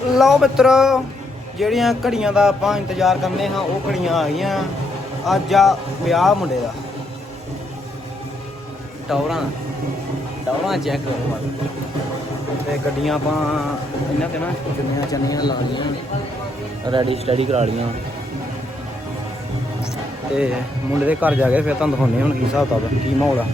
ਲਓ ਮਿੱਤਰੋ ਜਿਹੜੀਆਂ ਘੜੀਆਂ ਦਾ ਆਪਾਂ ਇੰਤਜ਼ਾਰ ਕਰਨੇ ਹਾਂ ਉਹ ਘੜੀਆਂ ਆ ਗਈਆਂ। ਅੱਜ ਆ ਵਿਆਹ ਮੁੰਡੇ ਦਾ। ਟੌਰਾਂ ਟੌਰਾਂ ਚੈੱਕ ਕਰੋ। ਤੇ ਗੱਡੀਆਂ ਆਪਾਂ ਇਹਨਾਂ ਤੇ ਨਾ ਚੁੰਨੀਆਂ ਚੰਨੀਆਂ ਲਾ ਲਈਆਂ ਰੈਡੀ ਸਟੱਡੀ ਕਰਾ ਲਈਆਂ। ਤੇ ਮੁੰਡੇ ਦੇ ਘਰ ਜਾ ਕੇ ਫਿਰ ਤੁਹਾਨੂੰ ਦਿਖਾਉਂਦੇ ਹੁਣ ਕੀ ਹਿਸਾਬ ਕਿਤਾਬ ਆ, ਕੀ ਮਾਹੌਲ ਆ।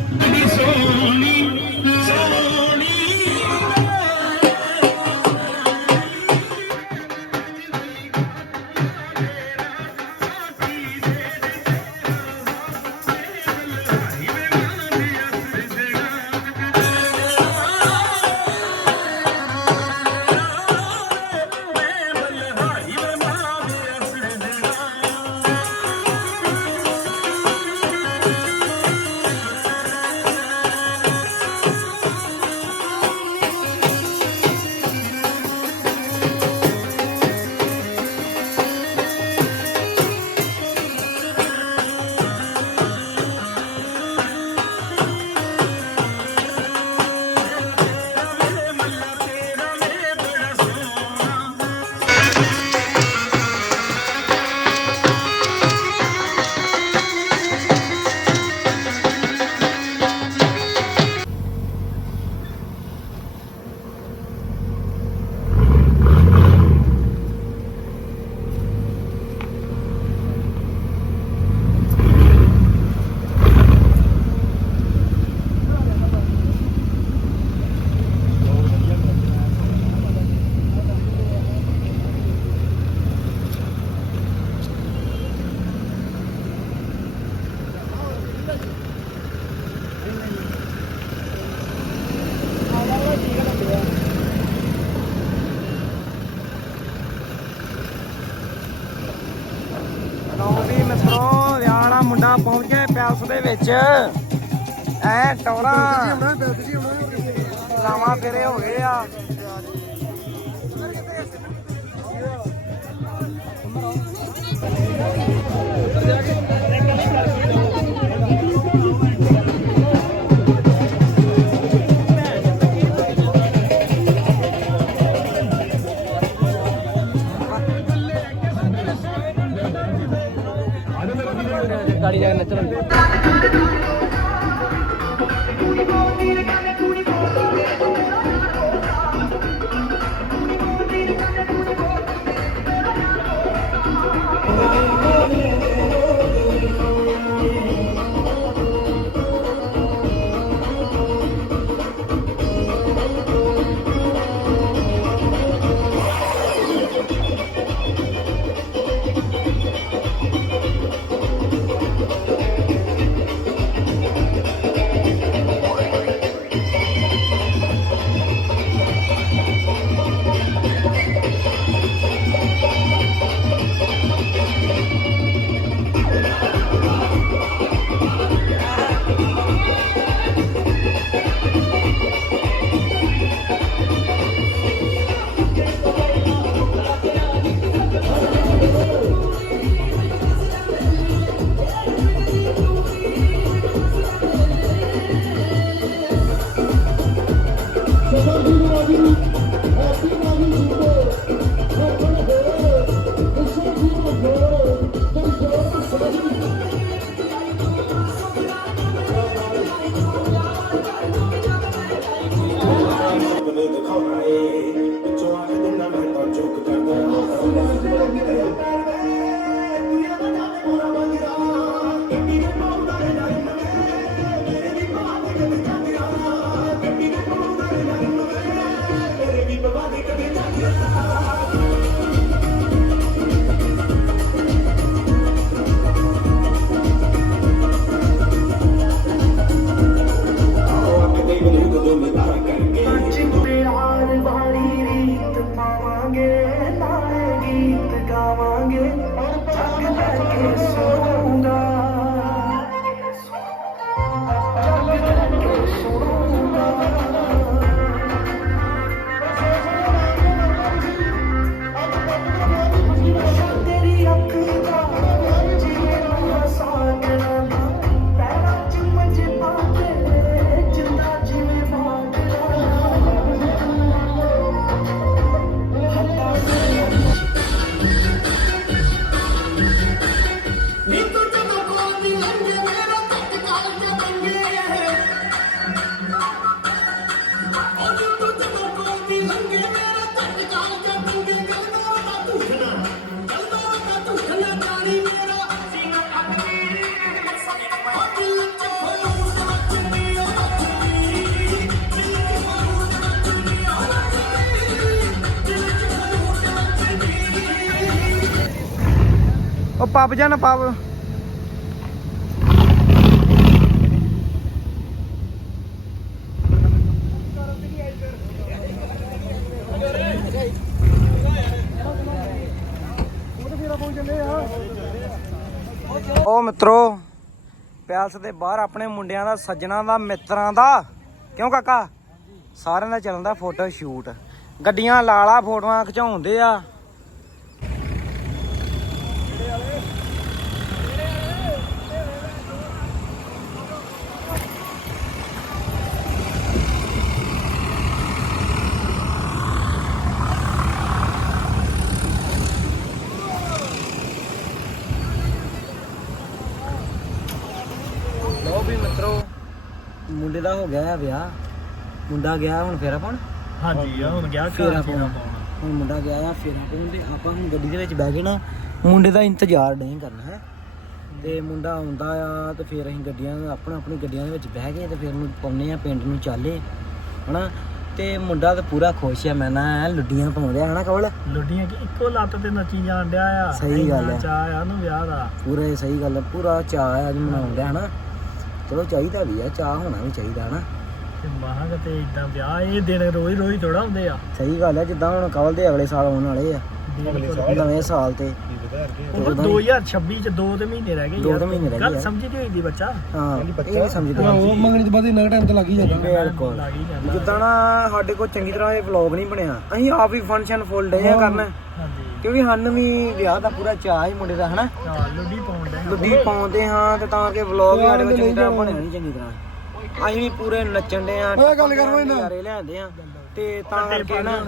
ਮੁੰਡਾ ਪਹੁੰਚ ਪੈਲਸ ਦੇ ਵਿੱਚ। ਐ ਟੌਰਾ ਲਾਵਾਂ ਫੇਰੇ ਹੋ ਗਏ ਆ। ਪੱਬ ਜਾਂ ਨਾ ਪੱਬ? ਉਹ ਮਿੱਤਰੋ, ਪੈਲਸ ਦੇ ਬਾਹਰ ਆਪਣੇ ਮੁੰਡਿਆਂ ਦਾ, ਸੱਜਣਾ ਦਾ, ਮਿੱਤਰਾਂ ਦਾ। ਕਿਉਂ ਕਾਕਾ? ਸਾਰਿਆਂ ਦਾ ਚੱਲਦਾ ਫੋਟੋ ਸ਼ੂਟ। ਗੱਡੀਆਂ ਲਾਲਾ ਫੋਟੋਆਂ ਖਿਚਾਉਂਦੇ ਆ। ਦਾ ਹੋ ਗਿਆ ਹੈ ਵਿਆਹ। ਮੁੰਡਾ ਗਿਆ ਹੁਣ ਫੇਰਾ ਪਾਉਣ ਹਾਂਜੀ ਆ ਹੁਣ ਗਿਆ ਫੇਰਾ ਪਾਉਣ ਹੁਣ। ਮੁੰਡਾ ਗਿਆ ਆ ਫੇਰਾ ਪਾਉਣ ਤੇ ਆਪਾਂ ਹੁਣ ਗੱਡੀ ਦੇ ਵਿੱਚ ਬਹਿ ਕੇ ਨਾ ਮੁੰਡੇ ਦਾ ਇੰਤਜ਼ਾਰ ਨਹੀਂ ਕਰਨਾ ਹੈ। ਤੇ ਮੁੰਡਾ ਆਉਂਦਾ ਆ ਤੇ ਫਿਰ ਅਸੀਂ ਗੱਡੀਆਂ ਆਪਣਾ ਆਪਣੀ ਗੱਡੀਆਂ ਦੇ ਵਿੱਚ ਬਹਿ ਕੇ ਤੇ ਫਿਰ ਨੂੰ ਪਾਉਨੇ ਆ ਪਿੰਡ ਨੂੰ ਚਾਲੇ। ਹਨਾ? ਤੇ ਮੁੰਡਾ ਤਾਂ ਪੂਰਾ ਖੁਸ਼ ਆ ਮੈਂ ਨਾ ਐਂ ਲੁੱਡੀਆਂ ਪਾਉਂਦਾ ਹਨਾ ਕਵਲ? ਲੁੱਡੀਆਂ ਕਿ ਇੱਕੋ ਲੱਤ ਤੇ ਨੱਚੀ ਜਾਣ ਡਿਆ ਆ। ਸਹੀ ਗੱਲ ਆ। ਚਾਅ ਆ ਨੂੰ ਵਿਆਹ ਦਾ। ਪੂਰਾ ਇਹ ਸਹੀ ਗੱਲ ਆ ਪੂਰਾ ਚਾਅ ਆ ਅੱਜ ਮਨਾਉਂਦਾ ਹਨਾ? ਚਲੋ ਚਾਹੀਦਾ ਵੀ ਆ ਚਾਅ ਹੋਣਾ ਵੀ ਚਾਹੀਦਾ ਹਨਾ। ਤੇ ਮਹਾਂ ਕਿਤੇ ਇਦਾਂ ਵਿਆਹ ਇਹ ਦਿਨ ਰੋਜ਼ ਰੋਜ਼ ਥੋੜਾ ਹੁੰਦੇ ਆ। ਸਹੀ ਗੱਲ ਹੈ ਜਿੱਦਾਂ ਹੁਣ ਕਵਲ ਦੇ ਅਗਲੇ ਸਾਲ ਆਉਣ ਵਾਲੇ ਆ ਨਵੇਂ ਸਾਲ ਤੇ। ਉਹ 2026 ਚ 2 ਤੇ ਮਹੀਨੇ ਰਹਿ ਗਏ ਦੋ ਯਾਰ। ਮਹੀਨੇ ਰਹਿ ਗਏ ਗੱਲ। ਸਮਝੀ ਨਹੀਂ ਹੋਈਦੀ ਬੱਚਾ? ਹਾਂ ਇਹ ਨਹੀਂ ਸਮਝਦੇ ਉਹ ਮੰਗਣੀ ਤੋਂ ਬਾਅਦ ਇੰਨਾ ਟਾਈਮ ਤਾਂ ਲੱਗ ਹੀ ਜਾਂਦਾ। ਬਿਲਕੁਲ। ਨਾ ਸਾਡੇ ਕੋਲ ਚੰਗੀ ਤਰ੍ਹਾਂ ਇਹ ਵਲੌਗ ਨਹੀਂ ਬਣਿਆ ਅਸੀਂ ਆਪ ਹੀ ਫੰਕਸ਼ਨ ਫੁੱਲ ਡੇ ਆ ਕਰਨਾ। ਹਾਂਜੀ। ਕਿਉਂਕਿ ਸਾਨੂੰ ਵੀ ਵਿਆਹ ਦਾ ਪੂਰਾ ਚਾਅ ਹੀ ਮੁੰਡੇ ਦਾ ਹਨਾ? ਹਾਂ ਲੁੱਡੀ ਪਾਉਣ ਡਿਆ ਲੁੱਡੀ ਪਾਉਂਦੇ ਹਾਂ ਤੇ ਤਾਂ ਕਿ ਵਲੌਗ ਸਾਡੇ ਕੋਲ ਚੰਗੀ ਤਰ੍ਹਾਂ ਬਣਿਆ ਨਹੀਂ ਚੰਗੀ ਤਰ੍ਹਾਂ। ਅਸੀਂ ਵੀ ਪੂਰੇ ਨੱਚਣ ਦੇ ਆ ਓਏ ਗੱਲ ਕਰ। ਨਜ਼ਾਰੇ ਲਿਆਂਦੇ ਆ ਤੇ ਤਾਂ ਕਰਕੇ ਨਾ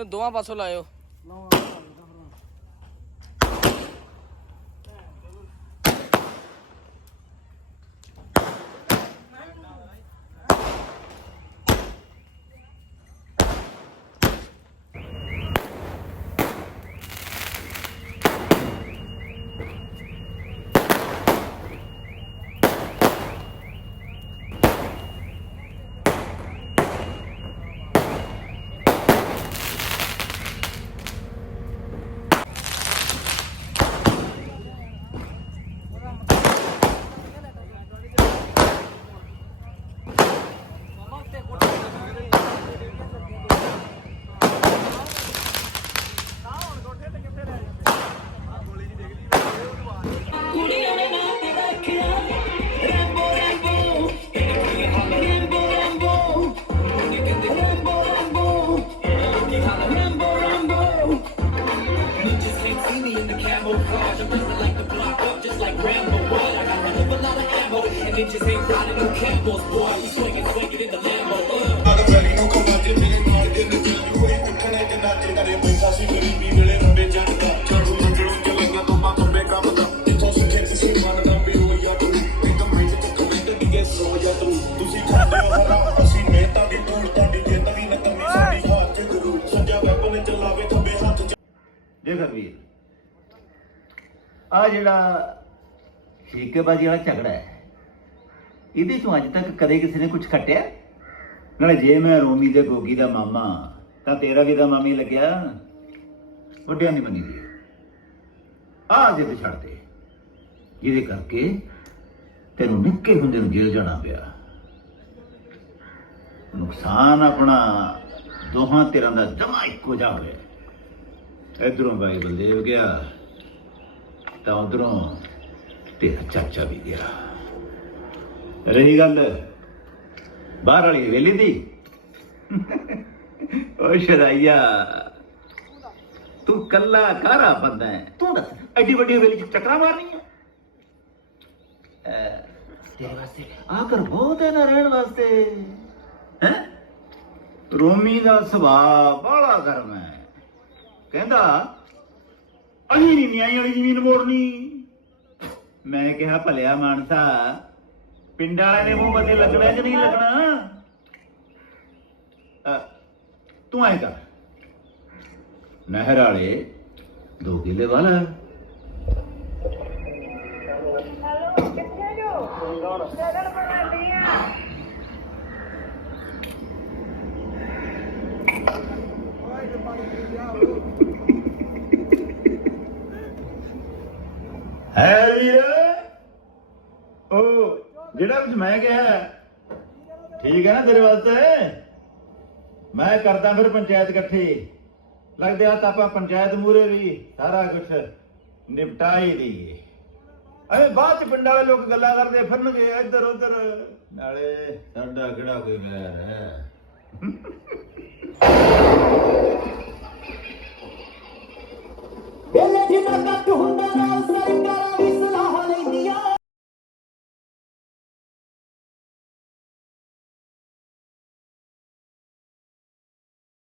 ਇਹਨੂੰ ਦੋਵਾਂ ਪਾਸੋਂ ਲਾਇਓ। ਆ ਜਿਹੜਾ ਸ਼ੀਕੇਬਾਜੀ ਵਾਲਾ ਝਗੜਾ ਹੈ, ਇਹਦੇ ਚੋਂ ਅੱਜ ਤੱਕ ਕਦੇ ਕਿਸੇ ਨੇ ਕੁਝ ਖੱਟਿਆ? ਨਾਲੇ ਜੇ ਮੈਂ ਰੋਮੀ ਦੇ ਗੋਗੀ ਦਾ ਮਾਮਾ, ਤਾਂ ਤੇਰਾ ਵੀ ਦਾ ਮਾਮੀ ਲੱਗਿਆ। ਵੱਡਿਆਂ ਦੀ ਮੰਨੀ ਦੀ ਆ ਜਿੱਦ ਛੱਡ ਦੇ, ਜਿਹਦੇ ਕਰਕੇ ਤੈਨੂੰ ਨਿੱਕੇ ਹੁੰਦੇ ਨੂੰ ਜੇਲ੍ਹ ਜਾਣਾ ਪਿਆ। ਨੁਕਸਾਨ ਆਪਣਾ ਦੋਹਾਂ ਤੇਰਾਂ ਦਾ ਜਮਾ ਇੱਕੋ ਜਾ ਹੋਇਆ। ਇਧਰੋਂ ਬਾਈ ਬਲਦੇਵ ਗਿਆ। ਤਾਂ ਉਧਰੋਂ ਤੇਰਾ ਚਾਚਾ ਵੀ ਗਿਆ। ਰਹੀ ਗੱਲ ਬਾਹਰ ਵਾਲੀ ਹਵੇਲੀ ਦੀ? ਓ ਸ਼ਰਾਈਆ ਤੂੰ ਕੱਲਾ ਕਾਰਾ ਬੰਦਾ ਹੈ? ਤੂੰ ਦੱਸ ਐਡੀ ਵੱਡੀ ਹਵੇਲੀ ਚ ਚੱਕਰਾਂ ਮਾਰਨੀ ਹੈ ਤੇਰੇ ਵਾਸਤੇ ਆ ਕਰ ਬਹੁਤ ਹੈ ਨਾ ਰਹਿਣ ਵਾਸਤੇ। ਹੈ? ਰੋਮੀ ਦਾ ਸੁਭਾਅ ਬੜਾ ਗਰਮ ਹੈ। ਕਹਿੰਦਾ ਅਹੀਂ ਨਹੀਂ ਨਿਆਈ ਵਾਲੀ ਜ਼ਮੀਨ ਮੋੜਨੀ। ਮੈਂ ਕਿਹਾ ਭਲਿਆ ਮਾਨਸਾ ਪਿੰਡ ਵਾਲੇ ਦੇ ਮੂੰਹ ਬੱਤੇ ਲੱਗਣਾ ਕਿ ਨਹੀਂ ਲੱਗਣਾ? ਅ, ਤੂੰ ਆਏ ਕਰ। ਨਹਿਰ ਵਾਲੇ ਦੋ ਕਿਲੇ ਵਾਲਾ। ਹੈ ਵੀਰ ਉਹ ਜਿਹੜਾ ਵਿੱਚ ਮੈਂ ਕਿਹਾ, ਠੀਕ ਹੈ ਨਾ ਤੇਰੇ ਵਾਸਤੇ? ਮੈਂ ਕਰਦਾ ਫਿਰ ਪੰਚਾਇਤ ਇਕੱਠੀ। ਲੱਗਦੇ ਆ ਤਾਂ ਆਪਾਂ ਪੰਚਾਇਤ ਮੂਰੇ ਵੀ ਸਾਰਾ ਕੁਝ ਨਿਪਟਾਈ ਦਈਏ। ਅਰੇ ਬਾਅਦ ਚ ਪਿੰਡ ਵਾਲੇ ਲੋਕ ਗੱਲਾਂ ਕਰਦੇ, ਫਿਰਨਗੇ ਇੱਧਰ ਉੱਧਰ। ਨਾਲੇ ਸਾਡਾ ਕਿਹੜਾ ਕੋਈ ਵੈਰ ਹੈ? ਇਹ ਜਿੰਨਾ ਕੱਟ ਹੁੰਦਾ ਨਾ